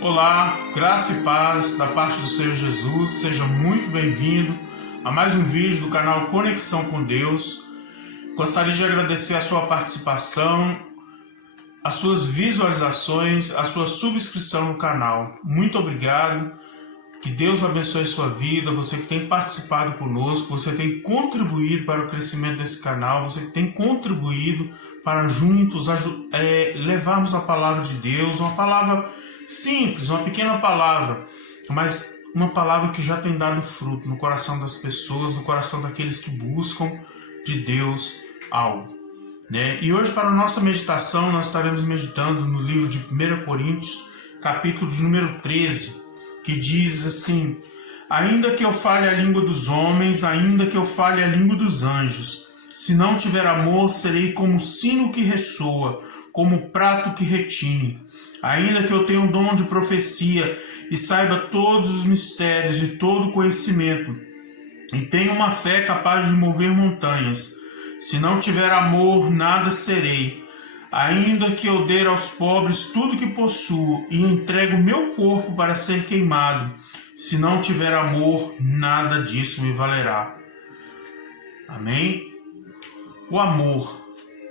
Olá, graça e paz da parte do Senhor Jesus, seja muito bem-vindo a mais um vídeo do canal Conexão com Deus. Gostaria de agradecer a sua participação, as suas visualizações, a sua subscrição no canal. Muito obrigado, que Deus abençoe sua vida, você que tem participado conosco, você tem contribuído para o crescimento desse canal, você que tem contribuído para juntos levarmos a palavra de Deus, uma palavra simples, uma pequena palavra, mas uma palavra que já tem dado fruto no coração das pessoas, no coração daqueles que buscam de Deus algo, né? E hoje, para a nossa meditação, nós estaremos meditando no livro de 1 Coríntios, capítulo de número 13, que diz assim: ainda que eu fale a língua dos homens, ainda que eu fale a língua dos anjos, se não tiver amor, serei como o sino que ressoa, como o prato que retine. Ainda que eu tenha o dom de profecia e saiba todos os mistérios e todo o conhecimento, e tenha uma fé capaz de mover montanhas, se não tiver amor, nada serei. Ainda que eu dê aos pobres tudo que possuo e entregue o meu corpo para ser queimado, se não tiver amor, nada disso me valerá. Amém? O amor.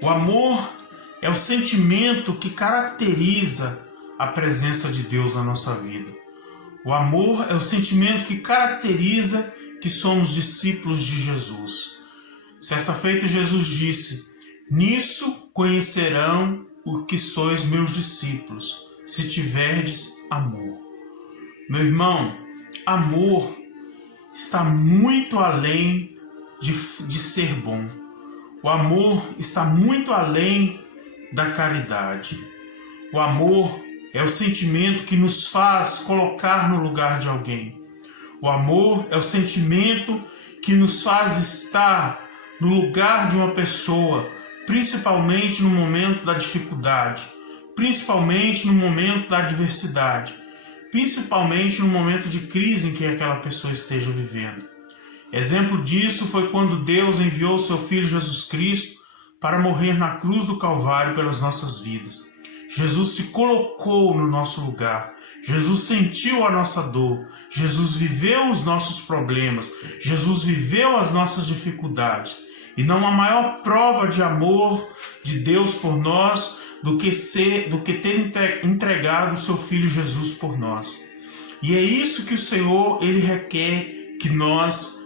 O amor é o sentimento que caracteriza a presença de Deus na nossa vida. O amor é o sentimento que caracteriza que somos discípulos de Jesus. Certa feita Jesus disse: nisso conhecerão o que sois meus discípulos, se tiverdes amor. Meu irmão, amor está muito além de ser bom. O amor está muito além da caridade. O amor é o sentimento que nos faz colocar no lugar de alguém. O amor é o sentimento que nos faz estar no lugar de uma pessoa, principalmente no momento da dificuldade, principalmente no momento da adversidade, principalmente no momento de crise em que aquela pessoa esteja vivendo. Exemplo disso foi quando Deus enviou seu Filho Jesus Cristo para morrer na cruz do Calvário pelas nossas vidas. Jesus se colocou no nosso lugar, Jesus sentiu a nossa dor, Jesus viveu os nossos problemas, Jesus viveu as nossas dificuldades. E não há maior prova de amor de Deus por nós do que ter entregado o seu Filho Jesus por nós. E é isso que o Senhor ele requer que nós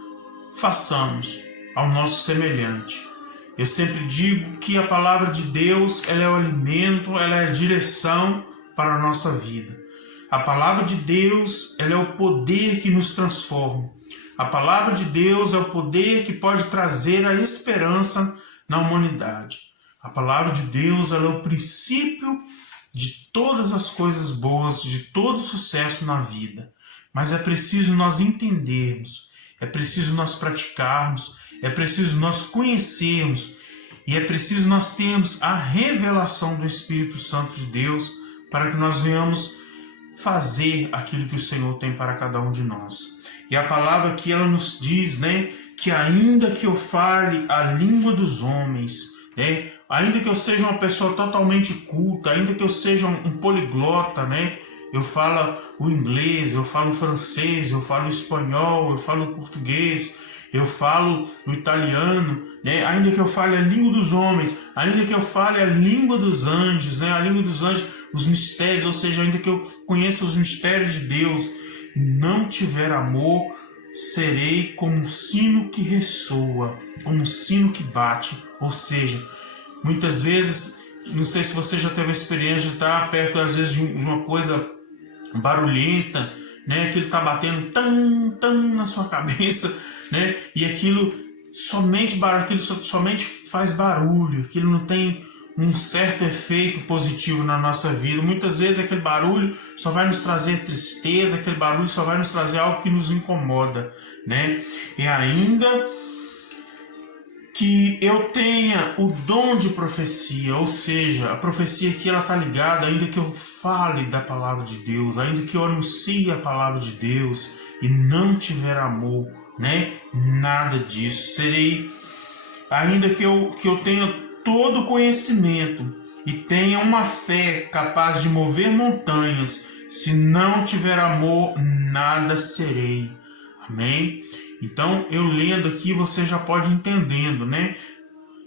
façamos ao nosso semelhante. Eu sempre digo que a palavra de Deus ela é o alimento, ela é a direção para a nossa vida. A palavra de Deus ela é o poder que nos transforma. A palavra de Deus é o poder que pode trazer a esperança na humanidade. A palavra de Deus ela é o princípio de todas as coisas boas, de todo sucesso na vida. Mas é preciso nós entendermos, é preciso nós praticarmos, é preciso nós conhecermos e é preciso nós termos a revelação do Espírito Santo de Deus para que nós venhamos fazer aquilo que o Senhor tem para cada um de nós. E a palavra aqui ela nos diz, que ainda que eu fale a língua dos homens, ainda que eu seja uma pessoa totalmente culta, ainda que eu seja um poliglota, eu falo o inglês, eu falo o francês, eu falo o espanhol, eu falo o português, eu falo o italiano, ainda que eu fale a língua dos homens, ainda que eu fale a língua dos anjos, a língua dos anjos, os mistérios, ou seja, ainda que eu conheça os mistérios de Deus, e não tiver amor, serei como um sino que ressoa, como um sino que bate. Ou seja, muitas vezes, não sei se você já teve a experiência de estar perto, às vezes, de uma coisa barulhenta, que ele está batendo tam na sua cabeça, e aquilo somente faz barulho, aquilo não tem um certo efeito positivo na nossa vida. Muitas vezes aquele barulho só vai nos trazer tristeza, aquele barulho só vai nos trazer algo que nos incomoda, E ainda que eu tenha o dom de profecia, ou seja, a profecia aqui ela está ligada, ainda que eu fale da palavra de Deus, ainda que eu anuncie a palavra de Deus e não tiver amor, nada disso serei. Ainda que eu tenha todo conhecimento e tenha uma fé capaz de mover montanhas, Se não tiver amor, nada serei. Amém? Então, eu lendo aqui, você já pode ir entendendo, né?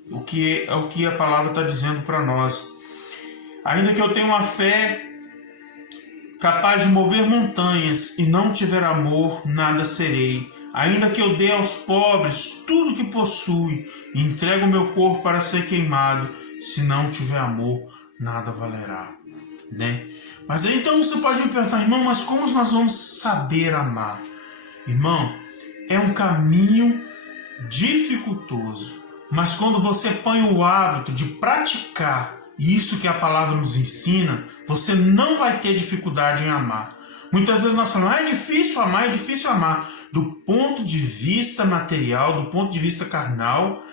O que a palavra está dizendo para nós. Ainda que eu tenha uma fé capaz de mover montanhas e não tiver amor, nada serei. Ainda que eu dê aos pobres tudo que possui e entregue o meu corpo para ser queimado, se não tiver amor, nada valerá, né? Mas aí então você pode me perguntar, irmão, mas como nós vamos saber amar? Irmão, é um caminho dificultoso, mas quando você põe o hábito de praticar isso que a palavra nos ensina, você não vai ter dificuldade em amar. Muitas vezes nós falamos, é difícil amar, é difícil amar. Do ponto de vista material, do ponto de vista carnal,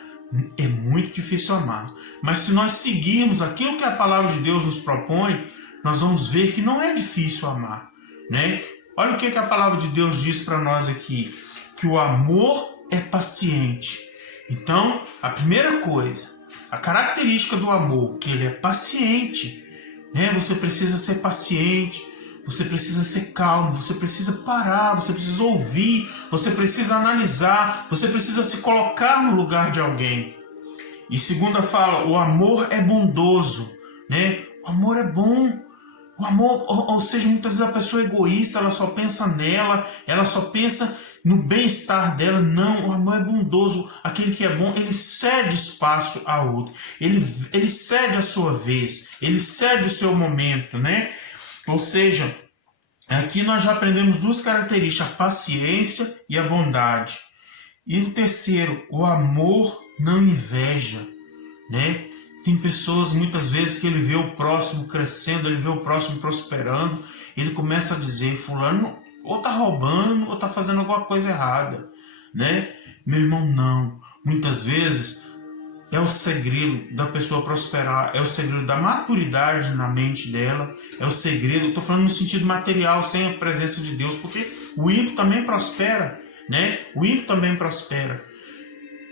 é muito difícil amar. Mas se nós seguirmos aquilo que a palavra de Deus nos propõe, nós vamos ver que não é difícil amar, né? Olha o que a palavra de Deus diz para nós aqui, que o amor é paciente. Então, a primeira coisa, a característica do amor, que ele é paciente, né? Você precisa ser paciente, você precisa ser calmo, você precisa parar, você precisa ouvir, você precisa analisar, você precisa se colocar no lugar de alguém. E segunda fala, o amor é bondoso, né? O amor é bom. O amor, ou seja, muitas vezes a pessoa é egoísta, ela só pensa nela, ela só pensa no bem-estar dela. Não, o amor é bondoso. Aquele que é bom, ele cede espaço ao outro. Ele cede a sua vez, ele cede o seu momento, né? Ou seja, aqui nós já aprendemos duas características, a paciência e a bondade. E o terceiro, o amor não inveja, né? Tem pessoas muitas vezes que ele vê o próximo crescendo, ele vê o próximo prosperando, ele começa a dizer, fulano ou está roubando ou está fazendo alguma coisa errada, né? Meu irmão, não. Muitas vezes é o segredo da pessoa prosperar, é o segredo da maturidade na mente dela, é o segredo, eu estou falando no sentido material, sem a presença de Deus, porque o ímpio também prospera, né? O ímpio também prospera.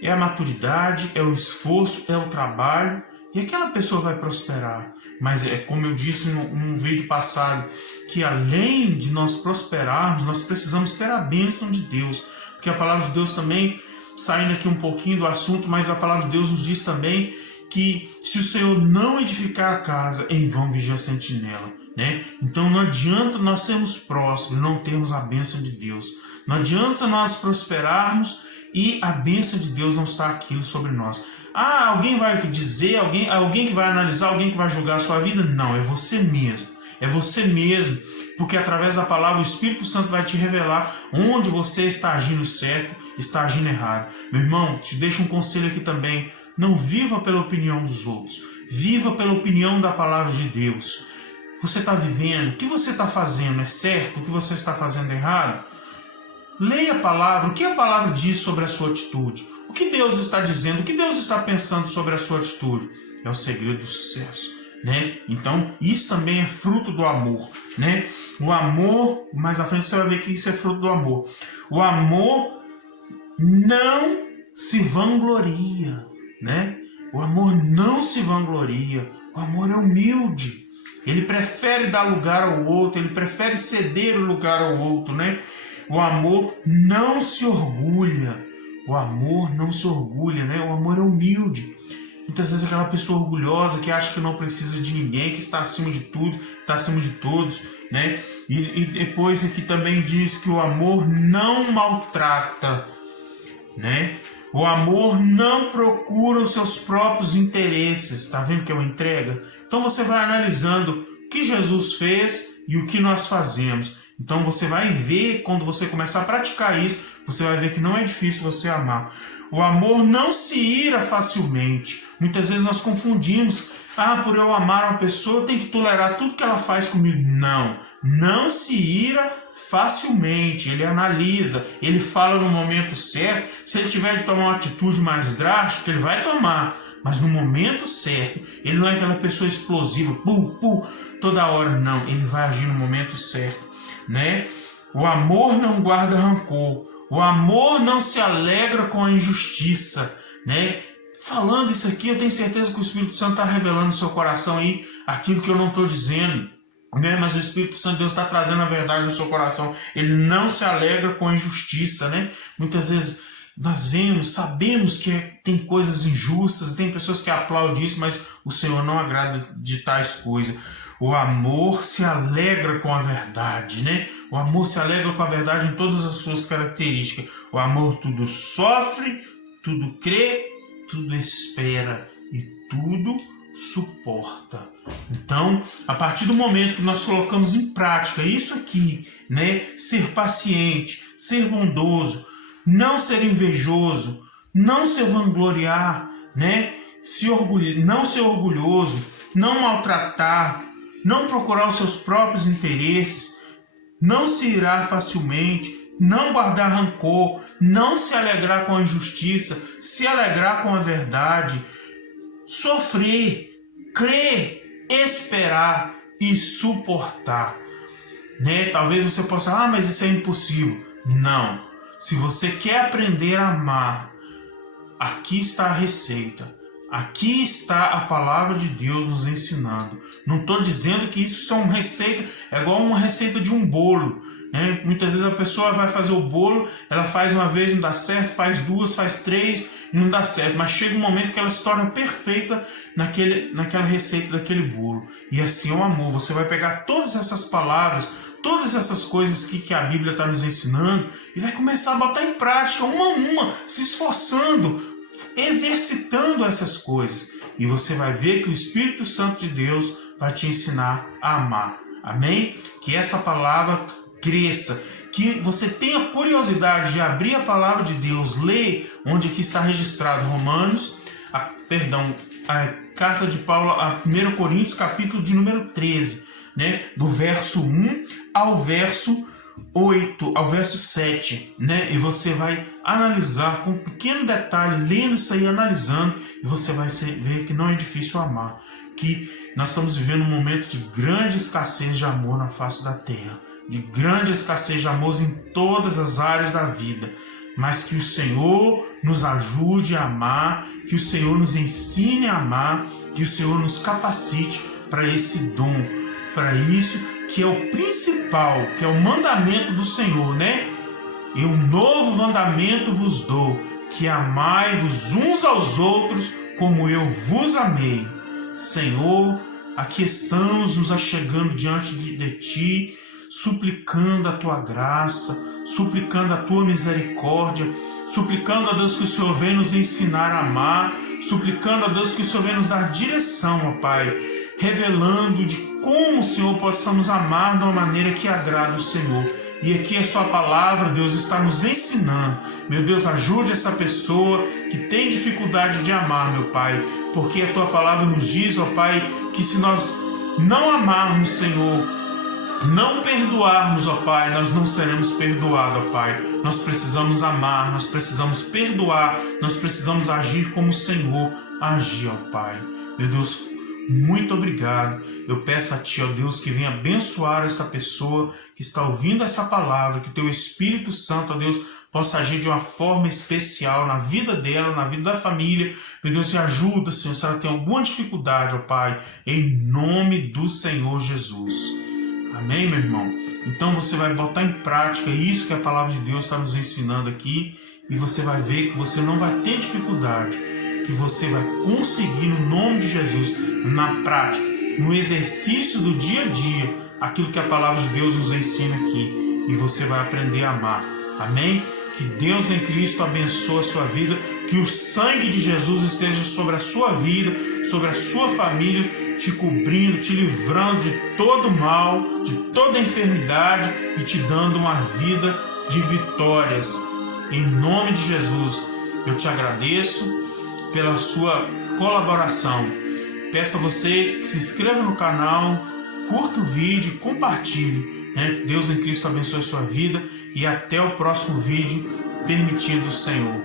É a maturidade, é o esforço, é o trabalho, e aquela pessoa vai prosperar. Mas é como eu disse num vídeo passado, que além de nós prosperarmos, nós precisamos ter a bênção de Deus. Porque a palavra de Deus também, saindo aqui um pouquinho do assunto, mas a palavra de Deus nos diz também que se o Senhor não edificar a casa, em vão vigia a sentinela, né? Então não adianta nós sermos prósperos e não termos a bênção de Deus. Não adianta nós prosperarmos e a bênção de Deus não está aquilo sobre nós. Ah, alguém vai dizer, alguém que vai analisar, alguém que vai julgar a sua vida? Não, é você mesmo. É você mesmo, porque através da palavra o Espírito Santo vai te revelar onde você está agindo certo, está agindo errado. Meu irmão, te deixo um conselho aqui também. Não viva pela opinião dos outros. Viva pela opinião da palavra de Deus. Você está vivendo, o que você está fazendo é certo? O que você está fazendo é errado? Leia a palavra, o que a palavra diz sobre a sua atitude? O que Deus está dizendo? O que Deus está pensando sobre a sua atitude? É o segredo do sucesso, né? Então, isso também é fruto do amor, né? O amor, mais à frente você vai ver que isso é fruto do amor. O amor não se vangloria, né? O amor não se vangloria. O amor é humilde. Ele prefere dar lugar ao outro, ele prefere ceder o lugar ao outro, né? O amor não se orgulha. O amor não se orgulha, né? O amor é humilde. Muitas vezes aquela pessoa orgulhosa que acha que não precisa de ninguém, que está acima de tudo, está acima de todos, né? E depois aqui também diz que o amor não maltrata, né? O amor não procura os seus próprios interesses. Está vendo que é uma entrega? Então você vai analisando o que Jesus fez e o que nós fazemos. Então você vai ver, quando você começar a praticar isso, você vai ver que não é difícil você amar. O amor não se ira facilmente. Muitas vezes nós confundimos. Ah, por eu amar uma pessoa, eu tenho que tolerar tudo que ela faz comigo. Não, não se ira facilmente. Ele analisa, ele fala no momento certo. Se ele tiver de tomar uma atitude mais drástica, ele vai tomar. Mas no momento certo, ele não é aquela pessoa explosiva, toda hora. Não, ele vai agir no momento certo, né? O amor não guarda rancor. O amor não se alegra com a injustiça, né? Falando isso aqui, eu tenho certeza que o Espírito Santo está revelando no seu coração aí aquilo que eu não estou dizendo. né? Mas o Espírito Santo de Deus está trazendo a verdade no seu coração. Ele não se alegra com a injustiça, né? Muitas vezes nós vemos, sabemos que tem coisas injustas, tem pessoas que aplaudem isso, mas o Senhor não agrada de tais coisas. O amor se alegra com a verdade, né? O amor se alegra com a verdade em todas as suas características. O amor tudo sofre, tudo crê, tudo espera e tudo suporta. Então, a partir do momento que nós colocamos em prática isso aqui, né? Ser paciente, ser bondoso, não ser invejoso, não se vangloriar, né? Não ser orgulhoso, não maltratar, não procurar os seus próprios interesses, não se irar facilmente, não guardar rancor, não se alegrar com a injustiça, se alegrar com a verdade, sofrer, crer, esperar e suportar, né? Talvez você possa, mas isso é impossível. Não. Se você quer aprender a amar, aqui está a receita. Aqui está a palavra de Deus nos ensinando. Não estou dizendo que isso são receita, é igual uma receita de um bolo, né? Muitas vezes a pessoa vai fazer o bolo, ela faz uma vez, não dá certo, faz duas, faz três, não dá certo. Mas chega um momento que ela se torna perfeita naquela receita daquele bolo. E assim é o amor. Você vai pegar todas essas palavras, todas essas coisas que a Bíblia está nos ensinando e vai começar a botar em prática, uma a uma, se esforçando, exercitando essas coisas. E você vai ver que o Espírito Santo de Deus vai te ensinar a amar. Amém? Que essa palavra cresça, que você tenha curiosidade de abrir a palavra de Deus, ler onde aqui está registrado a carta de Paulo a 1 Coríntios, capítulo de número 13, né? Do verso 1 ao verso 8, ao verso 7, né? E você vai analisar com um pequeno detalhe, lendo isso aí, analisando, e você vai ver que não é difícil amar, que nós estamos vivendo um momento de grande escassez de amor na face da terra, de grande escassez de amor em todas as áreas da vida, mas que o Senhor nos ajude a amar, que o Senhor nos ensine a amar, que o Senhor nos capacite para esse dom, para isso que é o principal, que é o mandamento do Senhor, né? E um novo mandamento vos dou, que amai-vos uns aos outros como eu vos amei. Senhor, aqui estamos nos achegando diante de Ti, suplicando a Tua graça, suplicando a Tua misericórdia, suplicando a Deus que o Senhor venha nos ensinar a amar, suplicando a Deus que o Senhor venha nos dar direção, ó Pai, revelando de como, Senhor, possamos amar de uma maneira que agrada o Senhor. E aqui a Sua palavra, Deus, está nos ensinando. Meu Deus, ajude essa pessoa que tem dificuldade de amar, meu Pai, porque a Tua palavra nos diz, ó Pai, que se nós não amarmos, Senhor, não perdoarmos, ó Pai, nós não seremos perdoados, ó Pai. Nós precisamos amar, nós precisamos perdoar, nós precisamos agir como o Senhor agiu, ó Pai. Meu Deus, muito obrigado. Eu peço a Ti, ó Deus, que venha abençoar essa pessoa que está ouvindo essa palavra, que Teu Espírito Santo, ó Deus, possa agir de uma forma especial na vida dela, na vida da família. Meu Deus, me ajuda, Senhor, se ela tem alguma dificuldade, ó Pai, em nome do Senhor Jesus. Amém, meu irmão? Então você vai botar em prática isso que a palavra de Deus está nos ensinando aqui e você vai ver que você não vai ter dificuldade, que você vai conseguir, no nome de Jesus, na prática, no exercício do dia a dia, aquilo que a palavra de Deus nos ensina aqui, e você vai aprender a amar. Amém? Que Deus em Cristo abençoe a sua vida, que o sangue de Jesus esteja sobre a sua vida, sobre a sua família, te cobrindo, te livrando de todo mal, de toda enfermidade e te dando uma vida de vitórias. Em nome de Jesus, eu te agradeço pela sua colaboração. Peço a você que se inscreva no canal, curta o vídeo, compartilhe. Que Deus em Cristo abençoe a sua vida e até o próximo vídeo, permitindo o Senhor.